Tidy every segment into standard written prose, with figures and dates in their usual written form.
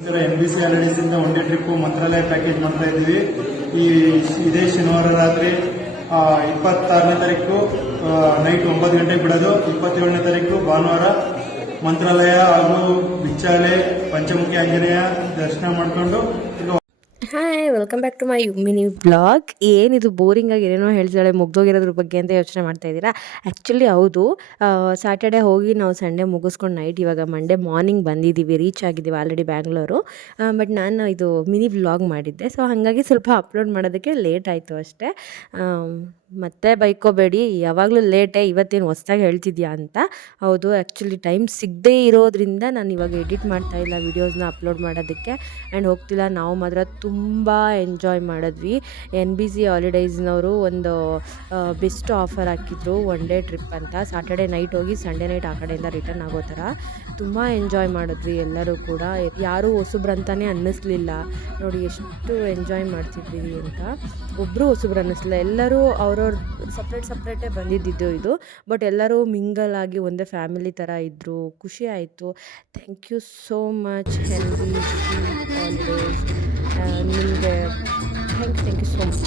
NBC holidays ಇಂದ one day trip ಮಂತ್ರಾಲಯ package ಮಾಡ್ತಾ ಇದ್ದೀವಿ. ಇದೇ ಶನಿವಾರ ರಾತ್ರಿ 26ನೇ ತಾರೀಕು ನೈಟ್ 9 ಗಂಟೆಗೆ ಬಿಡೋದು. 27ನೇ ತಾರೀಕು ಭಾನುವಾರ ಮಂತ್ರಾಲಯ ಹಾಗೂ ಬಿಚ್ಚಾಲೆ ಪಂಚಮುಖಿ ಆಂಜನೇಯ ದರ್ಶನ ಮಾಡಿಕೊಂಡು hi, welcome back to my mini blog. ಏನಿದು ಬೋರಿಂಗಾಗಿ ಏನೇನೋ ಹೇಳ್ತಾಳೆ ಮುಗ್ದೋಗಿರೋದ್ರ ಬಗ್ಗೆ ಅಂತ ಯೋಚನೆ ಮಾಡ್ತಾ ಇದ್ದೀರಾ? ಆ್ಯಕ್ಚುಲಿ ಹೌದು, ಸ್ಯಾಟರ್ಡೆ ಹೋಗಿ ನಾವು ಸಂಡೇ ಮುಗಿಸ್ಕೊಂಡು ನೈಟ್ ಇವಾಗ ಮಂಡೇ ಮಾರ್ನಿಂಗ್ ಬಂದಿದ್ದೀವಿ, ರೀಚ್ ಆಗಿದ್ದೀವಿ ಆಲ್ರೆಡಿ ಬ್ಯಾಂಗ್ಳೂರು. ಬಟ್ ನಾನು ಇದು ಮಿನಿ ವ್ಲಾಗ್ ಮಾಡಿದ್ದೆ, ಸೊ ಹಾಗಾಗಿ ಸ್ವಲ್ಪ ಅಪ್ಲೋಡ್ ಮಾಡೋದಕ್ಕೆ ಲೇಟ್ ಆಯಿತು ಅಷ್ಟೇ. ಮತ್ತೆ ಬೈಕೋಬೇಡಿ, ಯಾವಾಗಲೂ ಲೇಟೇ, ಇವತ್ತೇನು ಹೊಸ್ದಾಗಿ ಹೇಳ್ತಿದ್ಯಾ ಅಂತ. ಹೌದು, ಆ್ಯಕ್ಚುಲಿ ಟೈಮ್ ಸಿಗದೇ ಇರೋದ್ರಿಂದ ನಾನು ಇವಾಗ ಎಡಿಟ್ ಮಾಡ್ತಾಯಿಲ್ಲ ವೀಡಿಯೋಸ್ನ ಅಪ್ಲೋಡ್ ಮಾಡೋದಕ್ಕೆ ಆ್ಯಂಡ್ ಹೋಗ್ತಿಲ್ಲ. ನಾವು ಮಾತ್ರ ತುಂಬ ಎಂಜಾಯ್ ಮಾಡಿದ್ವಿ. NBC ಹಾಲಿಡೇಸ್ನವರು ಒಂದು ಬೆಸ್ಟ್ ಆಫರ್ ಹಾಕಿದ್ರು, ಒನ್ ಡೇ ಟ್ರಿಪ್ ಅಂತ. ಸಾಟರ್ಡೆ ನೈಟ್ ಹೋಗಿ ಸಂಡೇ ನೈಟ್ ಆ ಕಡೆಯಿಂದ ರಿಟರ್ನ್ ಆಗೋ ಥರ ತುಂಬ ಎಂಜಾಯ್ ಮಾಡಿದ್ವಿ ಎಲ್ಲರೂ ಕೂಡ. ಯಾರೂ ಹೊಸಬ್ರಂತಾನೆ ಅನ್ನಿಸ್ಲಿಲ್ಲ ನೋಡಿ, ಎಷ್ಟು ಎಂಜಾಯ್ ಮಾಡ್ತಿದ್ದೀವಿ ಅಂತ. ಒಬ್ಬರು ಹೊಸಬ್ರು ಅನ್ನಿಸ್ಲಿಲ್ಲ, ಎಲ್ಲರೂ ಅವ್ರವ್ರ ಸಪ್ರೇಟೇ ಬಂದಿದ್ದಿದ್ದು ಇದು. ಬಟ್ ಎಲ್ಲರೂ ಮಿಂಗಲ್ ಆಗಿ ಒಂದೇ ಫ್ಯಾಮಿಲಿ ಥರ ಇದ್ದರು, ಖುಷಿ ಆಯಿತು. Thank you so much NBC holidays, ನಿಮಗೆ ಥ್ಯಾಂಕ್ ಯು ಸೋ ಮಚ್.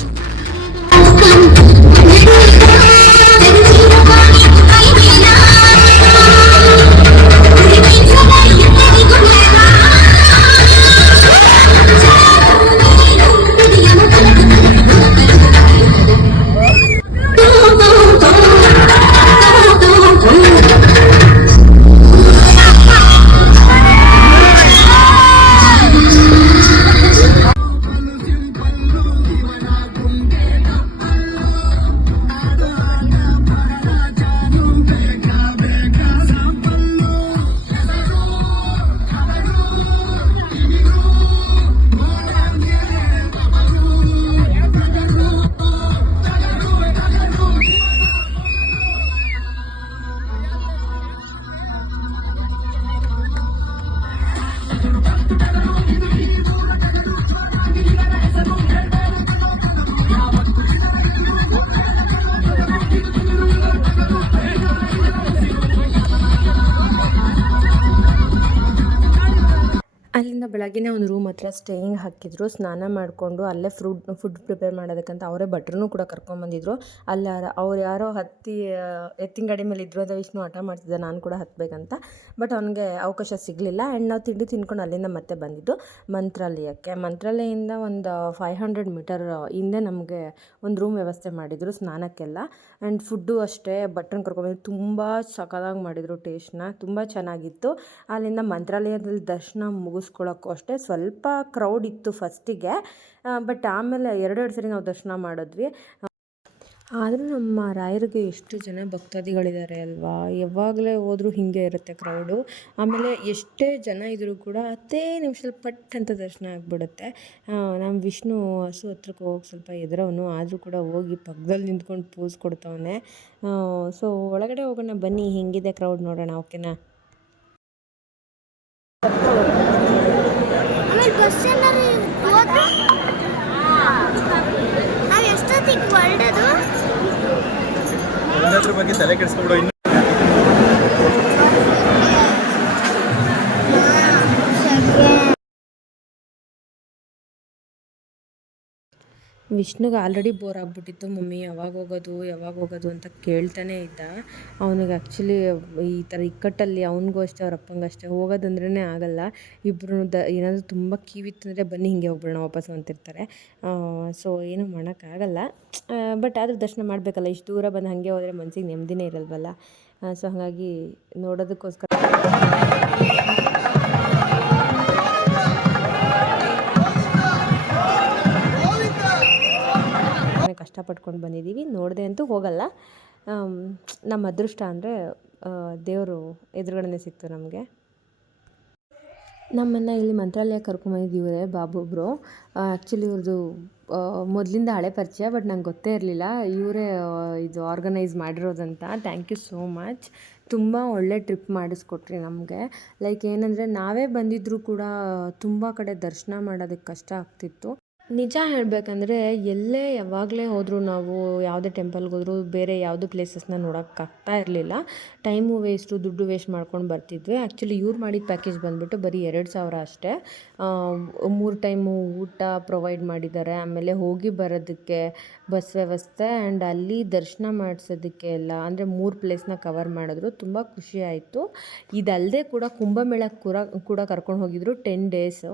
ಅಲ್ಲಿಂದ ಬೆಳಗ್ಗೆನೇ ಒಂದು ರೂಮ್ ಹತ್ರ ಸ್ಟೇಯಿಂಗ್ ಹಾಕಿದ್ರು. ಸ್ನಾನ ಮಾಡಿಕೊಂಡು ಅಲ್ಲೇ ಫುಡ್ ಪ್ರಿಪೇರ್ ಮಾಡೋದಕ್ಕಂತ ಅವರೇ ಭಟ್ರನ್ನೂ ಕೂಡ ಕರ್ಕೊಂಬಂದಿದ್ರು. ಅಲ್ಲಿ ಅವ್ರು ಯಾರೋ ಎತ್ತಿನ ಗಾಡಿ ಮೇಲೆ ಇದ್ರು, ಅದು ವಿಷ್ಣು ಹಠ ಮಾಡ್ತಿದ್ದೆ ನಾನು ಕೂಡ ಹತ್ತಬೇಕಂತ. ಬಟ್ ಅವನಿಗೆ ಅವಕಾಶ ಸಿಗಲಿಲ್ಲ ಆ್ಯಂಡ್ ನಾವು ತಿಂಡಿ ತಿನ್ಕೊಂಡು ಅಲ್ಲಿಂದ ಮತ್ತೆ ಬಂದಿದ್ದು ಮಂತ್ರಾಲಯಕ್ಕೆ. ಮಂತ್ರಾಲಯದಿಂದ ಒಂದು 500 ಮೀಟರ್ ಹಿಂದೆ ನಮಗೆ ಒಂದು ರೂಮ್ ವ್ಯವಸ್ಥೆ ಮಾಡಿದರು ಸ್ನಾನಕ್ಕೆಲ್ಲ. ಆ್ಯಂಡ್ ಫುಡ್ಡು ಅಷ್ಟೇ ಭಟ್ರನ್ನ ಕರ್ಕೊಂಬಂದು ತುಂಬ ಸಖತ್ತಾಗಿ ಮಾಡಿದರು, ಟೇಸ್ಟ್ನ ತುಂಬ ಚೆನ್ನಾಗಿತ್ತು. ಅಲ್ಲಿಂದ ಮಂತ್ರಾಲಯದಲ್ಲಿ ದರ್ಶನ ಮುಗಿಸ್ಕೊಳ್ಳೋಕ್ಕೂ ಅಷ್ಟೇ ಸ್ವಲ್ಪ ಕ್ರೌಡ್ ಇತ್ತು ಫಸ್ಟಿಗೆ, ಬಟ್ ಆಮೇಲೆ 2 ಸರಿ ನಾವು ದರ್ಶನ ಮಾಡಿದ್ವಿ. ಆದರೂ ನಮ್ಮ ರಾಯರಿಗೆ ಎಷ್ಟು ಜನ ಭಕ್ತಾದಿಗಳಿದ್ದಾರೆ ಅಲ್ವಾ, ಯಾವಾಗಲೇ ಹೋದರೂ ಹೀಗೆ ಇರುತ್ತೆ ಕ್ರೌಡು. ಆಮೇಲೆ ಎಷ್ಟೇ ಜನ ಇದ್ದರೂ ಕೂಡ 10 ನಿಮಿಷದಲ್ಲಿ ಪಟ್ ಅಂತ ದರ್ಶನ ಆಗಿಬಿಡುತ್ತೆ. ನಮ್ಮ ವಿಷ್ಣು ಹಸು ಹತ್ರಕ್ಕೆ ಹೋಗಿ ಸ್ವಲ್ಪ ಎದುರವನು, ಆದರೂ ಕೂಡ ಹೋಗಿ ಪಕ್ಕದಲ್ಲಿ ನಿಂತ್ಕೊಂಡು ಪೋಸ್ ಕೊಡ್ತವನೆ. ಸೊ ಒಳಗಡೆ ಹೋಗೋಣ ಬನ್ನಿ, ಹೆಂಗಿದೆ ಕ್ರೌಡ್ ನೋಡೋಣ, ಓಕೆನಾ? ಬಗ್ಗೆ ತಲೆ ಕೆಡಿಸ್ಕೊಬಿಡೋ. ವಿಷ್ಣುಗೆ ಆಲ್ರೆಡಿ ಬೋರ್ ಆಗಿಬಿಟ್ಟಿತ್ತು. ಮಮ್ಮಿ ಯಾವಾಗ ಹೋಗೋದು ಅಂತ ಕೇಳ್ತಾನೆ ಇದ್ದ. ಅವನಿಗೆ ಆ್ಯಕ್ಚುಲಿ ಈ ಥರ ಇಕ್ಕಟ್ಟಲ್ಲಿ ಅವನಿಗೂ ಅಷ್ಟೇ ಅವ್ರ ಅಪ್ಪಂಗೂ ಅಷ್ಟೇ ಹೋಗೋದಂದ್ರೇ ಆಗಲ್ಲ. ಇಬ್ಬರು ಏನಾದರೂ ತುಂಬ ಕಿವಿತ್ತಂದರೆ ಬನ್ನಿ ಹಿಂಗೆ ಹೋಗ್ಬಿಡೋಣ ವಾಪಸ್ ಅಂತಿರ್ತಾರೆ. ಸೊ ಏನೂ ಮಾಡೋಕ್ಕಾಗಲ್ಲ. ಬಟ್ ಆದರೂ ದರ್ಶನ ಮಾಡಬೇಕಲ್ಲ, ಇಷ್ಟು ದೂರ ಬಂದು ಹಾಗೆ ಹೋದರೆ ಮನಸ್ಸಿಗೆ ನೆಮ್ಮದಿನೇ ಇರಲ್ವಲ್ಲ. ಸೊ ಹಾಗಾಗಿ ನೋಡೋದಕ್ಕೋಸ್ಕರ ಕಷ್ಟಪಟ್ಕೊಂಡು ಬಂದಿದ್ದೀವಿ. ನೋಡದೆ ಅಂತೂ ಹೋಗಲ್ಲ. ನಮ್ಮ ಅದೃಷ್ಟ ಅಂದರೆ ದೇವರು ಎದುರುಗಡೆನೇ ಸಿಕ್ತು ನಮಗೆ. ನಮ್ಮನ್ನು ಇಲ್ಲಿ ಮಂತ್ರಾಲಯ ಕರ್ಕೊಂಬಂದಿದ್ದೀವ್ರೆ ಬಾಬೊಬ್ಬರು. ಆ್ಯಕ್ಚುಲಿ ಇವ್ರದ್ದು ಮೊದಲಿಂದ ಹಳೆ ಪರಿಚಯ, ಬಟ್ ನಂಗೆ ಗೊತ್ತೇ ಇರಲಿಲ್ಲ ಇವರೇ ಇದು ಆರ್ಗನೈಸ್ ಮಾಡಿರೋದಂತ. Thank you so much. ತುಂಬ ಒಳ್ಳೆ ಟ್ರಿಪ್ ಮಾಡಿಸ್ಕೊಟ್ರಿ ನಮಗೆ. ಲೈಕ್ ಏನಂದರೆ ನಾವೇ ಬಂದಿದ್ದರೂ ಕೂಡ ತುಂಬ ಕಡೆ ದರ್ಶನ ಮಾಡೋದಕ್ಕೆ ಕಷ್ಟ ಆಗ್ತಿತ್ತು. ನಿಜ ಹೇಳಬೇಕಂದ್ರೆ ಎಲ್ಲೇ ಯಾವಾಗಲೇ ಹೋದರೂ ನಾವು ಯಾವುದೇ ಟೆಂಪಲ್ಗೆ ಹೋದರೂ ಬೇರೆ ಯಾವುದೂ ಪ್ಲೇಸಸ್ನ ನೋಡೋಕ್ಕಾಗ್ತಾ ಇರಲಿಲ್ಲ. ಟೈಮು ವೇಸ್ಟು, ದುಡ್ಡು ವೇಸ್ಟ್ ಮಾಡ್ಕೊಂಡು ಬರ್ತಿದ್ವಿ. ಆ್ಯಕ್ಚುಲಿ ಇವ್ರು ಮಾಡಿದ ಪ್ಯಾಕೇಜ್ ಬಂದುಬಿಟ್ಟು ಬರೀ 2,000 ಅಷ್ಟೇ. 3 ಟೈಮು ಊಟ ಪ್ರೊವೈಡ್ ಮಾಡಿದ್ದಾರೆ. ಆಮೇಲೆ ಹೋಗಿ ಬರೋದಕ್ಕೆ ಬಸ್ ವ್ಯವಸ್ಥೆ ಆ್ಯಂಡ್ ಅಲ್ಲಿ ದರ್ಶನ ಮಾಡಿಸೋದಕ್ಕೆ ಎಲ್ಲ ಅಂದರೆ 3 ಪ್ಲೇಸ್ನ ಕವರ್ ಮಾಡಿದ್ರು. ತುಂಬ ಖುಷಿ ಆಯಿತು. ಇದಲ್ಲದೆ ಕೂಡ ಕುಂಭಮೇಳಕ್ಕೆ ಕೂಡ ಕರ್ಕೊಂಡು ಹೋಗಿದ್ರು 10 ಡೇಸು.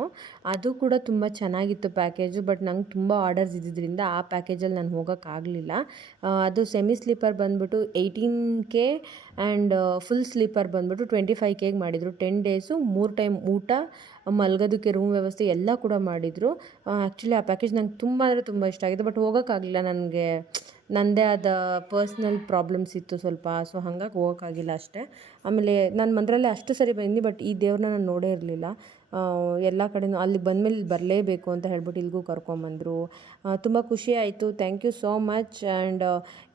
ಅದು ಕೂಡ ತುಂಬ ಚೆನ್ನಾಗಿತ್ತು ಪ್ಯಾಕೇಜು. ಬಟ್ ನಂಗೆ ತುಂಬ ಆರ್ಡರ್ಸ್ ಇದ್ದಿದ್ದರಿಂದ ಆ ಪ್ಯಾಕೇಜಲ್ಲಿ ನಾನು ಹೋಗೋಕ್ಕಾಗಲಿಲ್ಲ. ಅದು ಸೆಮಿ ಸ್ಲೀಪರ್ ಬಂದುಬಿಟ್ಟು 18K ಆ್ಯಂಡ್ ಫುಲ್ ಸ್ಲೀಪರ್ ಬಂದುಬಿಟ್ಟು 25Kಗೆ ಮಾಡಿದರು. 10 ಡೇಸು 3 ಟೈಮ್ ಊಟ, ಮಲಗೋದಕ್ಕೆ ರೂಮ್ ವ್ಯವಸ್ಥೆ ಎಲ್ಲ ಕೂಡ ಮಾಡಿದರು. ಆ್ಯಕ್ಚುಲಿ ಆ ಪ್ಯಾಕೇಜ್ ನಂಗೆ ತುಂಬ ಅಂದರೆ ತುಂಬ ಇಷ್ಟ ಆಗಿದೆ. ಬಟ್ ಹೋಗೋಕ್ಕಾಗಲಿಲ್ಲ, ನನಗೆ ನನ್ನದೇ ಆದ ಪರ್ಸ್ನಲ್ ಪ್ರಾಬ್ಲಮ್ಸ್ ಇತ್ತು ಸ್ವಲ್ಪ. ಸೊ ಹಾಗಾಗಿ ಹೋಗೋಕ್ಕಾಗಿಲ್ಲ ಅಷ್ಟೇ. ಆಮೇಲೆ ನಾನು ಮಂತ್ರಾಲಯ ಅಷ್ಟು ಸರಿ ಬಂದಿನಿ, ಬಟ್ ಈ ದೇವ್ರನ್ನ ನಾನು ನೋಡೇ ಇರಲಿಲ್ಲ. ಎಲ್ಲ ಕಡೆನೂ ಅಲ್ಲಿ ಬಂದಮೇಲೆ ಇಲ್ಲಿ ಬರಲೇಬೇಕು ಅಂತ ಹೇಳ್ಬಿಟ್ಟು ಇಲ್ಲಿಗೂ ಕರ್ಕೊಂಬಂದರು. ತುಂಬ ಖುಷಿ ಆಯಿತು. Thank you so much. And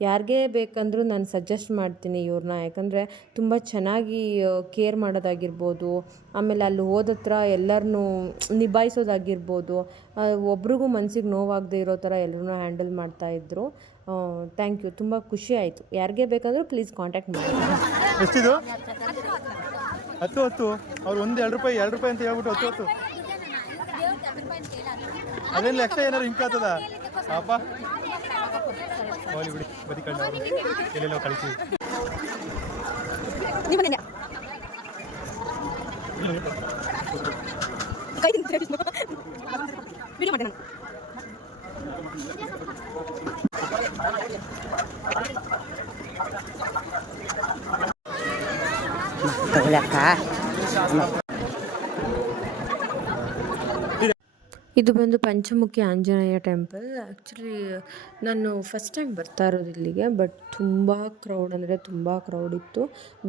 ಯಾರಿಗೇ ಬೇಕಂದರೂ ನಾನು ಸಜೆಸ್ಟ್ ಮಾಡ್ತೀನಿ ಇವ್ರನ್ನ. ಯಾಕಂದರೆ ತುಂಬ ಚೆನ್ನಾಗಿ ಕೇರ್ ಮಾಡೋದಾಗಿರ್ಬೋದು, ಆಮೇಲೆ ಅಲ್ಲಿ ಹೋದತ್ರ ಎಲ್ಲರನ್ನೂ ನಿಭಾಯಿಸೋದಾಗಿರ್ಬೋದು, ಒಬ್ರಿಗೂ ಮನಸ್ಸಿಗೆ ನೋವಾಗದೇ ಇರೋ ಥರ ಎಲ್ಲರೂ ಹ್ಯಾಂಡಲ್ ಮಾಡ್ತಾಯಿದ್ರು. Thank you. ತುಂಬ ಖುಷಿ ಆಯಿತು. ಯಾರಿಗೇ ಬೇಕಂದರೂ ಪ್ಲೀಸ್ ಕಾಂಟ್ಯಾಕ್ಟ್ ಮಾಡಿ. ಎಷ್ಟಿದು? 10 ಅವ್ರು ಒಂದು 2 ರೂಪಾಯಿ ಅಂತ ಹೇಳ್ಬಿಟ್ಟು 10 ಅದೇನು ಎಕ್ಸ್ಟ್ರಾ ಏನಾದ್ರು ಇಂಕ್ ಆಗ್ತದ ಪಾಪ? ಹೋಲಿ ಬಿಡಿ, ಬದಿಕಂಡು ಅವರು ಎಲ್ಲೆಲ್ಲೋ ಕಳಿಸಿ. ಇದು ಬಂದು ಪಂಚಮುಖಿ ಆಂಜನೇಯ ಟೆಂಪಲ್. ಆ್ಯಕ್ಚುಲಿ ನಾನು ಫಸ್ಟ್ ಟೈಮ್ ಬರ್ತಾ ಇರೋದು ಇಲ್ಲಿಗೆ. ಬಟ್ ತುಂಬ ಕ್ರೌಡ್ ಅಂದರೆ ತುಂಬ ಕ್ರೌಡ್ ಇತ್ತು.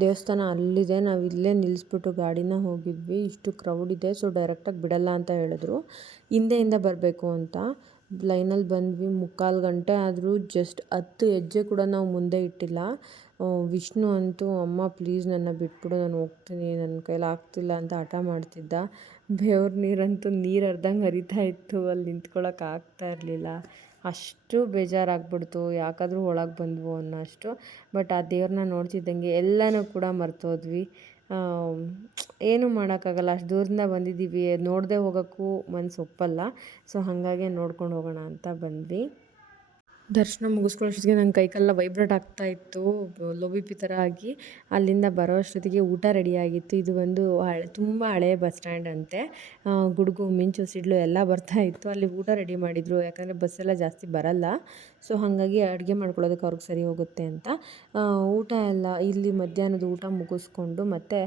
ದೇವಸ್ಥಾನ ಅಲ್ಲಿದೆ, ನಾವು ಇಲ್ಲೇ ನಿಲ್ಲಿಸ್ಬಿಟ್ಟು ಗಾಡಿನ ಹೋಗಿದ್ವಿ. ಇಷ್ಟು ಕ್ರೌಡ್ ಇದೆ, ಸೊ ಡೈರೆಕ್ಟಾಗಿ ಬಿಡಲ್ಲ ಅಂತ ಹೇಳಿದ್ರು. ಹಿಂದೆಯಿಂದ ಬರಬೇಕು ಅಂತ ಲೈನಲ್ಲಿ ಬಂದ್ವಿ. 3/4 ಗಂಟೆ ಆದರೂ ಜಸ್ಟ್ 10 ಹೆಜ್ಜೆ ಕೂಡ ನಾವು ಮುಂದೆ ಇಟ್ಟಿಲ್ಲ. ವಿಷ್ಣು ಅಂತೂ ಅಮ್ಮ ಪ್ಲೀಸ್ ನನ್ನ ಬಿಟ್ಬಿಡು, ನಾನು ಹೋಗ್ತೀನಿ, ನನ್ನ ಕೈಲಿ ಆಗ್ತಿಲ್ಲ ಅಂತ ಹಠ ಮಾಡ್ತಿದ್ದ. ಬೆವ್ರ ನೀರಂತೂ ನೀರು ಹರಿದಂಗೆ ಹರಿತಾ ಇತ್ತು. ಅಲ್ಲಿ ನಿಂತ್ಕೊಳ್ಳೋಕೆ ಆಗ್ತಾ ಇರಲಿಲ್ಲ. ಅಷ್ಟು ಬೇಜಾರಾಗ್ಬಿಡ್ತು, ಯಾಕಾದರೂ ಒಳಗೆ ಬಂದ್ವು ಅನ್ನೋ ಅಷ್ಟು. ಬಟ್ ಆ ದೇವ್ರನ್ನ ನೋಡ್ತಿದ್ದಂಗೆ ಎಲ್ಲನೂ ಕೂಡ ಮರ್ತೋದ್ವಿ. ಏನೂ ಮಾಡೋಕ್ಕಾಗಲ್ಲ, ಅಷ್ಟು ದೂರದಿಂದ ಬಂದಿದ್ದೀವಿ, ನೋಡದೆ ಹೋಗೋಕ್ಕೂ ಮನಸ್ಸು ಒಪ್ಪಲ್ಲ. ಸೊ ಹಾಗಾಗಿ ನೋಡ್ಕೊಂಡು ಹೋಗೋಣ ಅಂತ ಬಂದ್ವಿ. ದರ್ಶನ ಮುಗಿಸ್ಕೊಳ್ಳೋಷ್ಟೊತ್ತಿಗೆ ನನ್ನ ಕೈಕಾಲೆಲ್ಲ ವೈಬ್ರೇಟ್ ಆಗ್ತಾಯಿತ್ತು, ಲೋ ಬಿ ಪಿ ಥರ ಆಗಿ. ಅಲ್ಲಿಂದ ಬರೋ ಅಷ್ಟೊತ್ತಿಗೆ ಊಟ ರೆಡಿಯಾಗಿತ್ತು. ಇದು ಒಂದು ತುಂಬ ಹಳೆಯ ಬಸ್ ಸ್ಟ್ಯಾಂಡ್ ಅಂತೆ. ಗುಡುಗು, ಮಿಂಚು, ಸಿಡ್ಲು ಎಲ್ಲ ಬರ್ತಾಯಿತ್ತು. ಅಲ್ಲಿ ಊಟ ರೆಡಿ ಮಾಡಿದರು, ಯಾಕಂದರೆ ಬಸ್ಸೆಲ್ಲ ಜಾಸ್ತಿ ಬರಲ್ಲ. ಸೊ ಹಾಗಾಗಿ ಅಡುಗೆ ಮಾಡ್ಕೊಳ್ಳೋದಕ್ಕೆ ಅವ್ರಿಗೆ ಸರಿ ಹೋಗುತ್ತೆ ಅಂತ ಊಟ ಎಲ್ಲ ಇಲ್ಲಿ ಮಧ್ಯಾಹ್ನದ ಊಟ ಮುಗಿಸ್ಕೊಂಡು ಮತ್ತೆ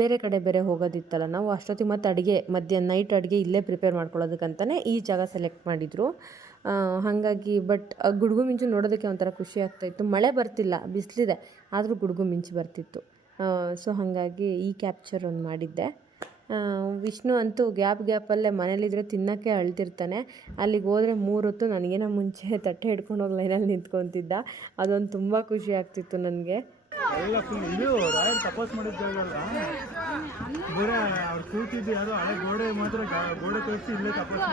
ಬೇರೆ ಹೋಗೋದಿತ್ತಲ್ಲ ನಾವು, ಅಷ್ಟೊತ್ತಿಗೆ ಮತ್ತೆ ಮಧ್ಯಾಹ್ನ ನೈಟ್ ಅಡುಗೆ ಇಲ್ಲೇ ಪ್ರಿಪೇರ್ ಮಾಡ್ಕೊಳ್ಳೋದಕ್ಕಂತಲೇ ಈ ಜಾಗ ಸೆಲೆಕ್ಟ್ ಮಾಡಿದರು. ಹಾಗಾಗಿ ಬಟ್ ಗುಡುಗು ಮಿಂಚು ನೋಡೋದಕ್ಕೆ ಒಂಥರ ಖುಷಿ ಆಗ್ತಾಯಿತ್ತು. ಮಳೆ ಬರ್ತಿಲ್ಲ, ಬಿಸಿಲಿದೆ, ಆದರೂ ಗುಡುಗು ಮಿಂಚು ಬರ್ತಿತ್ತು. ಸೊ ಹಾಗಾಗಿ ಈ ಕ್ಯಾಪ್ಚರ್ ಒಂದು ಮಾಡಿದ್ದೆ. ವಿಷ್ಣು ಅಂತೂ ಗ್ಯಾಪಲ್ಲೇ ಮನೇಲಿದ್ದರೆ ತಿನ್ನೋಕ್ಕೆ ಅಳ್ತಿರ್ತಾನೆ. ಅಲ್ಲಿಗೆ ಹೋದರೆ 3 ಹೊತ್ತು ನನಗೇನೋ ಮುಂಚೆ ತಟ್ಟೆ ಹಿಡ್ಕೊಂಡು ಹೋಗಿ ಲೈನಲ್ಲಿ ನಿಂತ್ಕೊತಿದ್ದ. ಅದೊಂದು ತುಂಬ ಖುಷಿ ಆಗ್ತಿತ್ತು ನನಗೆ. ಎಲ್ಲ ಫುಲ್ ಇದು ರಾಯರ್ ತಪಾಸ್ ಮಾಡಿದ ಜಾಗಗಳಲ್ಲ, ಬರೀ ಅವ್ರು ಕೂತಿದ್ದು ಯಾರು ಹಳೆ ಗೋಡೆ ಮಾತ್ರ ಗೋಡೆ ತೋರಿಸಿ ಇಲ್ಲೇ ತಪಾಸ್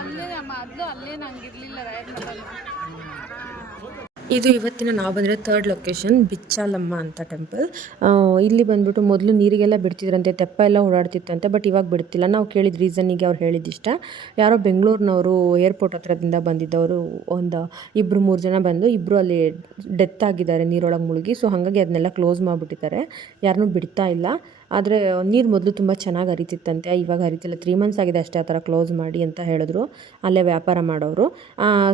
ಇದು ಇವತ್ತಿನ ನಾವು ಬಂದಿರೋ 3rd ಲೊಕೇಶನ್ ಬಿಚ್ಚಾಲಮ್ಮ ಅಂತ ಟೆಂಪಲ್. ಇಲ್ಲಿ ಬಂದ್ಬಿಟ್ಟು ಮೊದಲು ನೀರಿಗೆಲ್ಲ ಬಿಡ್ತಿದ್ರಂತೆ, ತೆಪ್ಪ ಎಲ್ಲ ಓಡಾಡ್ತಿತ್ತಂತೆ. ಬಟ್ ಇವಾಗ ಬಿಡ್ತಿಲ್ಲ. ನಾವು ಕೇಳಿದ ರೀಸನ್ನಿಗೆ ಅವ್ರು ಹೇಳಿದಿಷ್ಟ, ಯಾರೋ ಬೆಂಗಳೂರಿನವರು ಏರ್ಪೋರ್ಟ್ ಹತ್ರದಿಂದ ಬಂದಿದ್ದವರು ಒಂದು 2-3 ಜನ ಬಂದು, 2 ಅಲ್ಲಿ ಡೆತ್ ಆಗಿದ್ದಾರೆ ನೀರೊಳಗೆ ಮುಳುಗಿ. ಸೊ ಹಾಗಾಗಿ ಅದನ್ನೆಲ್ಲ ಕ್ಲೋಸ್ ಮಾಡಿಬಿಟ್ಟಿದ್ದಾರೆ, ಯಾರನ್ನೂ ಬಿಡ್ತಾ ಇಲ್ಲ. ಆದರೆ ನೀರು ಮೊದಲು ತುಂಬ ಚೆನ್ನಾಗಿ ಹರಿತಿತ್ತಂತೆ, ಇವಾಗ ಹರಿತಿಲ್ಲ. 3 ಮಂತ್ಸ್ ಆಗಿದೆ ಅಷ್ಟೇ ಆ ಥರ ಕ್ಲೋಸ್ ಮಾಡಿ ಅಂತ ಹೇಳಿದ್ರು ಅಲ್ಲೇ ವ್ಯಾಪಾರ ಮಾಡೋರು.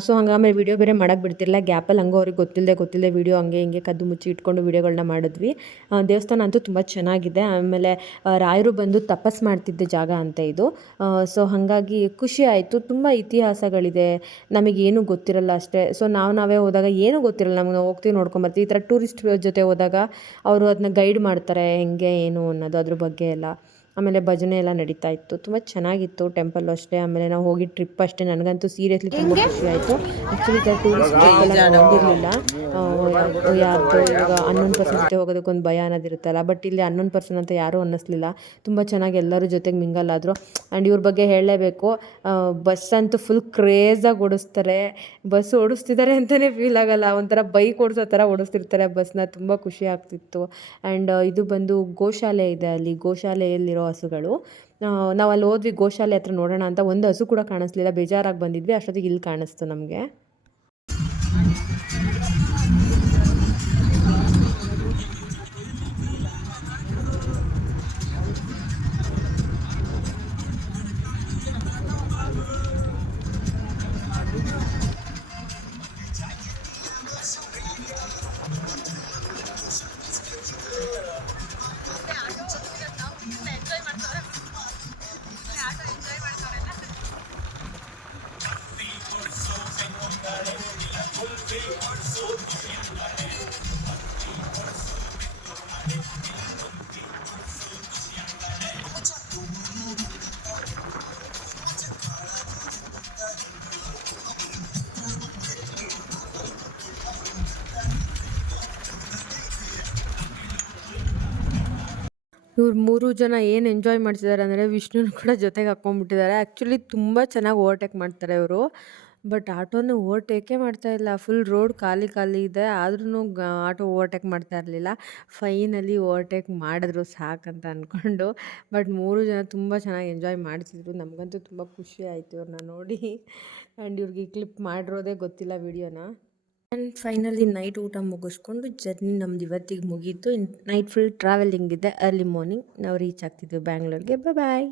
ಸೊ ಹಂಗೆ ಆಮೇಲೆ ವೀಡಿಯೋ ಬೇರೆ ಮಾಡೋಕ್ಕೆ ಬಿಡ್ತಿರಲಿಲ್ಲ. ಗ್ಯಾಪಲ್ಲಿ ಹಂಗೆ ಅವ್ರಿಗೆ ಗೊತ್ತಿಲ್ಲದೆ ವೀಡಿಯೋ ಹಂಗೆ ಹಿಂಗೆ ಕದ್ದು ಮುಚ್ಚಿ ಇಟ್ಕೊಂಡು ವೀಡಿಯೋಗಳನ್ನ ಮಾಡಿದ್ವಿ. ದೇವಸ್ಥಾನ ಅಂತೂ ತುಂಬ ಚೆನ್ನಾಗಿದೆ. ಆಮೇಲೆ ರಾಯರು ಬಂದು ತಪಸ್ ಮಾಡ್ತಿದ್ದ ಜಾಗ ಅಂತ ಇದು. ಸೊ ಹಾಗಾಗಿ ಖುಷಿ ಆಯಿತು. ತುಂಬ ಇತಿಹಾಸಗಳಿದೆ, ನಮಗೇನು ಗೊತ್ತಿರಲ್ಲ ಅಷ್ಟೇ. ಸೊ ನಾವೇ ಹೋದಾಗ ಏನೂ ಗೊತ್ತಿರಲ್ಲ ನಮಗೆ, ನಾವು ಹೋಗ್ತೀವಿ ನೋಡ್ಕೊಂಬರ್ತೀವಿ. ಈ ಥರ ಟೂರಿಸ್ಟ್ ಜೊತೆ ಹೋದಾಗ ಅವರು ಅದನ್ನ ಗೈಡ್ ಮಾಡ್ತಾರೆ, ಹೆಂಗೆ ಏನು ಅನ್ನೋದು ಅದ್ರ ಬಗ್ಗೆ ಎಲ್ಲ. ಆಮೇಲೆ ಭಜನೆ ಎಲ್ಲ ನಡೀತಾ ಇತ್ತು, ತುಂಬ ಚೆನ್ನಾಗಿತ್ತು ಟೆಂಪಲ್ ಅಷ್ಟೇ. ಆಮೇಲೆ ನಾವು ಹೋಗಿ ಟ್ರಿಪ್ ಅಷ್ಟೇ, ನನಗಂತೂ ಸೀರಿಯಸ್ಲಿ ತುಂಬ ಖುಷಿ ಆಯಿತು. ಆ್ಯಕ್ಚುಲಿ ಟೂರಿಸ್ಟ್ ಟ್ರಿಪ್ ಎಲ್ಲ ಹೋಗಿರಲಿಲ್ಲ. ಯಾರ್ದು ಇವಾಗ ಅನ್ನೋನ್ ಪರ್ಸನ್ ಜೊತೆ ಹೋಗೋದಕ್ಕೊಂದು ಭಯ ಅನ್ನೋದಿರುತ್ತಲ್ಲ, ಬಟ್ ಇಲ್ಲಿ ಅನ್ನೋನ್ ಪರ್ಸನ್ ಅಂತ ಯಾರೂ ಅನ್ನಿಸ್ಲಿಲ್ಲ. ತುಂಬ ಚೆನ್ನಾಗಿ ಎಲ್ಲರೂ ಜೊತೆಗೆ ಮಿಂಗಲ್ ಆದರು. ಆ್ಯಂಡ್ ಇವ್ರ ಬಗ್ಗೆ ಹೇಳಲೇಬೇಕು, ಬಸ್ ಅಂತೂ ಫುಲ್ ಕ್ರೇಜಾಗಿ ಓಡಿಸ್ತಾರೆ. ಬಸ್ ಓಡಿಸ್ತಿದ್ದಾರೆ ಅಂತಲೇ ಫೀಲ್ ಆಗಲ್ಲ, ಒಂಥರ ಬೈಕ್ ಓಡಿಸೋ ಥರ ಓಡಿಸ್ತಿರ್ತಾರೆ ಬಸ್ನ. ತುಂಬ ಖುಷಿ ಆಗ್ತಿತ್ತು. ಆ್ಯಂಡ್ ಇದು ಬಂದು ಗೋಶಾಲೆ ಇದೆ, ಅಲ್ಲಿ ಗೋಶಾಲೆಯಲ್ಲಿರೋ ಹಸುಗಳು. ನಾವು ಅಲ್ಲಿ ಹೋದ್ವಿ ಗೋಶಾಲೆ ಹತ್ರ ನೋಡೋಣ ಅಂತ. ಒಂದು ಹಸು ಕೂಡ ಕಾಣಿಸ್ಲಿಲ್ಲ, ಬೇಜಾರಾಗಿ ಬಂದಿದ್ವಿ. ಅಷ್ಟೊತ್ತಿಗೆ ಇಲ್ಲಿ ಕಾಣಿಸ್ತು ನಮಗೆ. ಇವ್ರು 3 ಜನ ಏನು ಎಂಜಾಯ್ ಮಾಡ್ತಿದ್ದಾರೆ ಅಂದರೆ ವಿಷ್ಣುನ ಕೂಡ ಜೊತೆಗೆ ಹಾಕ್ಕೊಂಡ್ಬಿಟ್ಟಿದ್ದಾರೆ. ಆ್ಯಕ್ಚುಲಿ ತುಂಬ ಚೆನ್ನಾಗಿ ಓವರ್ಟೇಕ್ ಮಾಡ್ತಾರೆ ಇವರು, ಬಟ್ ಆಟೋನ ಓವರ್ಟೇಕೇ ಮಾಡ್ತಾಯಿಲ್ಲ. ಫುಲ್ ರೋಡ್ ಖಾಲಿ ಖಾಲಿ ಇದೆ, ಆದ್ರೂ ಆಟೋ ಓವರ್ಟೇಕ್ ಮಾಡ್ತಾ ಇರಲಿಲ್ಲ. ಫೈನಲಿ ಓವರ್ಟೇಕ್ ಮಾಡಿದ್ರು ಸಾಕಂತ ಅಂದ್ಕೊಂಡು. ಬಟ್ 3 ಜನ ತುಂಬ ಚೆನ್ನಾಗಿ ಎಂಜಾಯ್ ಮಾಡ್ತಿದ್ರು. ನಮಗಂತೂ ತುಂಬ ಖುಷಿ ಆಯಿತು ಇವ್ರನ್ನ ನೋಡಿ. ಆ್ಯಂಡ್ ಇವ್ರಿಗೆ ಕ್ಲಿಪ್ ಮಾಡಿರೋದೇ ಗೊತ್ತಿಲ್ಲ ವಿಡಿಯೋನ. ಆ್ಯಂಡ್ ಫೈನಲಿ ನೈಟ್ ಊಟ ಮುಗಿಸ್ಕೊಂಡು ಜರ್ನಿ ನಮ್ದು ಇವತ್ತಿಗೆ ಮುಗೀತು. ನೈಟ್ ಫುಲ್ ಟ್ರಾವೆಲಿಂಗ್ ಇದೆ. ಅರ್ಲಿ ಮಾರ್ನಿಂಗ್ ನಾವು ರೀಚ್ ಆಗ್ತಿದ್ವಿ ಬ್ಯಾಂಗ್ಳೂರಿಗೆ. ಬಾಯ್.